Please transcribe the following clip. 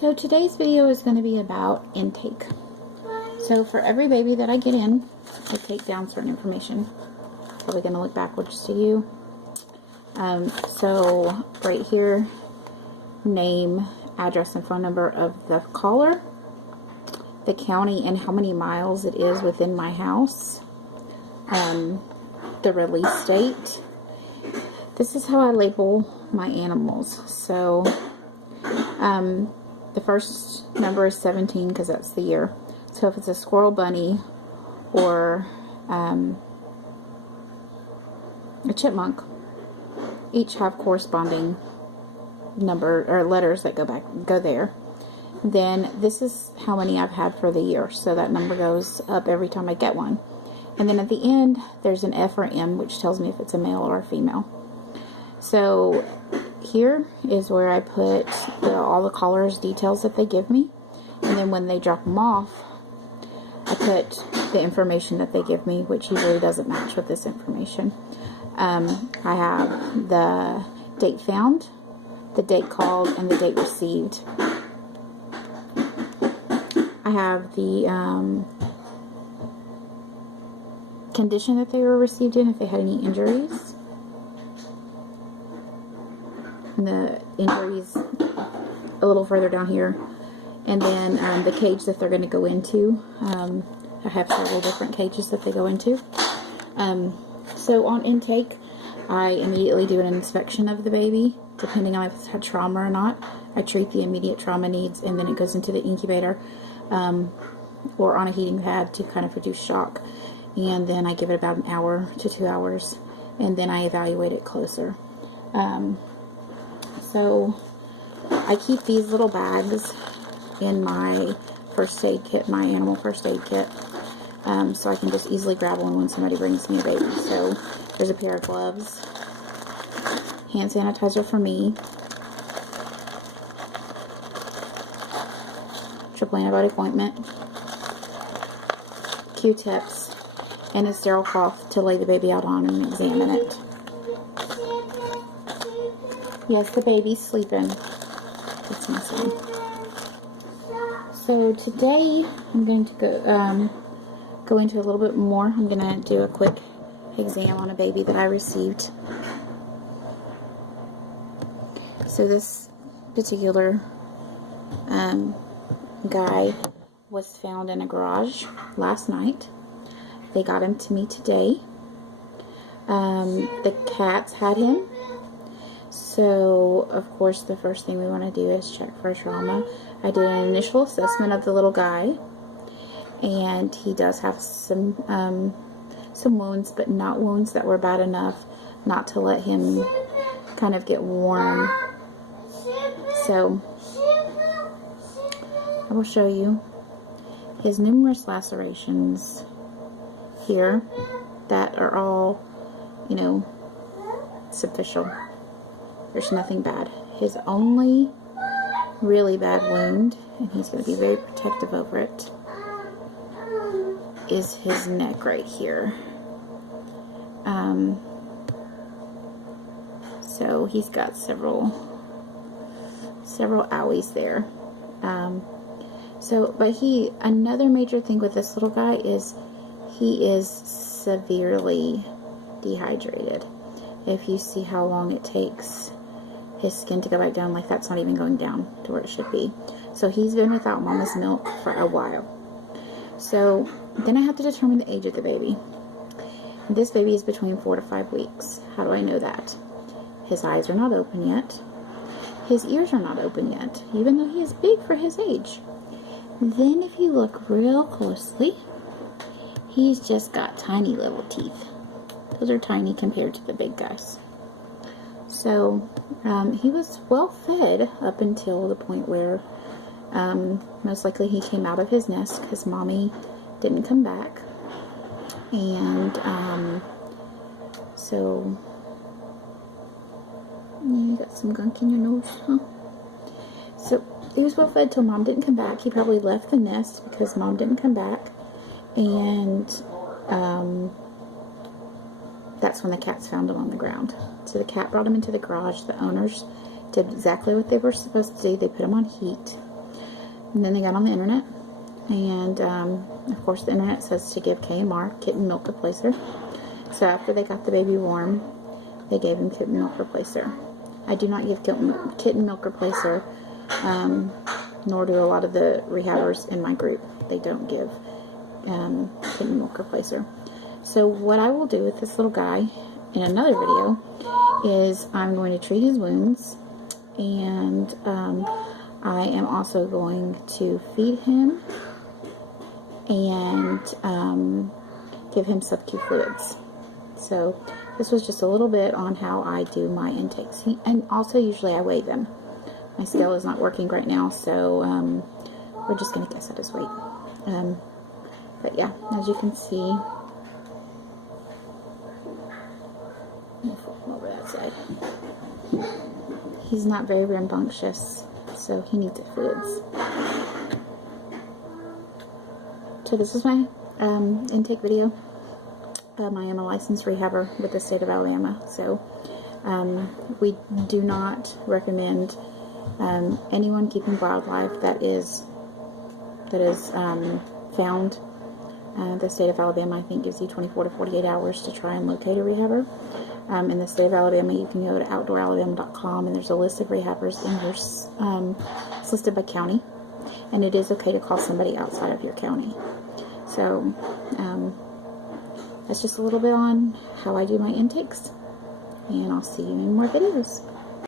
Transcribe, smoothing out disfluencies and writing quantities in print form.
So today's video is going to be about intake. So for every baby that I get in, I take down certain information. Probably going to look backwards to you. So right here, name, address, and phone number of the caller, the county and how many miles it is within my house, the release date. This is how I label my animals. So the first number is 17 because that's the year. So if it's a squirrel, bunny, or a chipmunk, each have corresponding number or letters that go there. Then this is how many I've had for the year. So that number goes up every time I get one. And then at the end, there's an F or M, which tells me if it's a male or a female. So here is where I put all the callers' details that they give me. And then when they drop them off, I put the information that they give me, which usually doesn't match with this information. I have the date found, the date called, and the date received. I have the condition that they were received in, if they had any injuries. And the injuries a little further down here. And then the cage that they're going to go into. I have several different cages that they go into. So on intake, I immediately do an inspection of the baby, depending on if it's had trauma or not. I treat the immediate trauma needs, and then it goes into the incubator or on a heating pad to kind of reduce shock. And then I give it about an hour to 2 hours, and then I evaluate it closer. So I keep these little bags in my first aid kit, my animal first aid kit, so I can just easily grab one when somebody brings me a baby. So there's a pair of gloves, hand sanitizer for me, triple antibiotic ointment, Q-tips, and a sterile cloth to lay the baby out on and examine it. Yes, the baby's sleeping. That's my son. So today I'm going to go into a little bit more. I'm going to do a quick exam on a baby that I received. So this particular guy was found in a garage last night. They got him to me today. The cats had him. So, of course, the first thing we want to do is check for trauma. I did an initial assessment of the little guy, and he does have some wounds, but not wounds that were bad enough not to let him kind of get warm. So, I will show you his numerous lacerations here that are all, superficial. There's nothing bad. His only really bad wound, and he's going to be very protective over it, is his neck right here. So he's got several owies there. But another major thing with this little guy is he is severely dehydrated. If you see how long it takes his skin to go back down, like that's not even going down to where it should be. So he's been without mama's milk for a while. So then I have to determine the age of the baby. This baby is between 4 to 5 weeks. How do I know that? His eyes are not open yet. His ears are not open yet, even though he is big for his age. Then if you look real closely, he's just got tiny little teeth. Those are tiny compared to the big guys. So he was well fed up until the point where most likely he came out of his nest because mommy didn't come back. And so you got some gunk in your nose, huh? So he was well fed till mom didn't come back. He probably left the nest because mom didn't come back. And that's when the cats found him on the ground. So the cat brought him into the garage. The owners did exactly what they were supposed to do. They put him on heat. And then they got on the internet, and of course the internet says to give KMR, kitten milk replacer. So after they got the baby warm, they gave him kitten milk replacer. I do not give kitten milk replacer, nor do a lot of the rehabbers in my group. They don't give kitten milk replacer. So what I will do with this little guy in another video is I'm going to treat his wounds, and I am also going to feed him and give him sub-Q fluids. So this was just a little bit on how I do my intakes. And also usually I weigh them. My scale is not working right now, so we're just going to guess at his weight. But yeah, as you can see, over that side, he's not very rambunctious, so he needs fluids. So this is my intake video. I am a licensed rehabber with the state of Alabama, so we do not recommend anyone keeping wildlife that is found. The state of Alabama, I think, gives you 24 to 48 hours to try and locate a rehabber. In the state of Alabama, you can go to outdooralabama.com, and there's a list of rehabbers, and it's listed by county, and it is okay to call somebody outside of your county. So that's just a little bit on how I do my intakes, and I'll see you in more videos.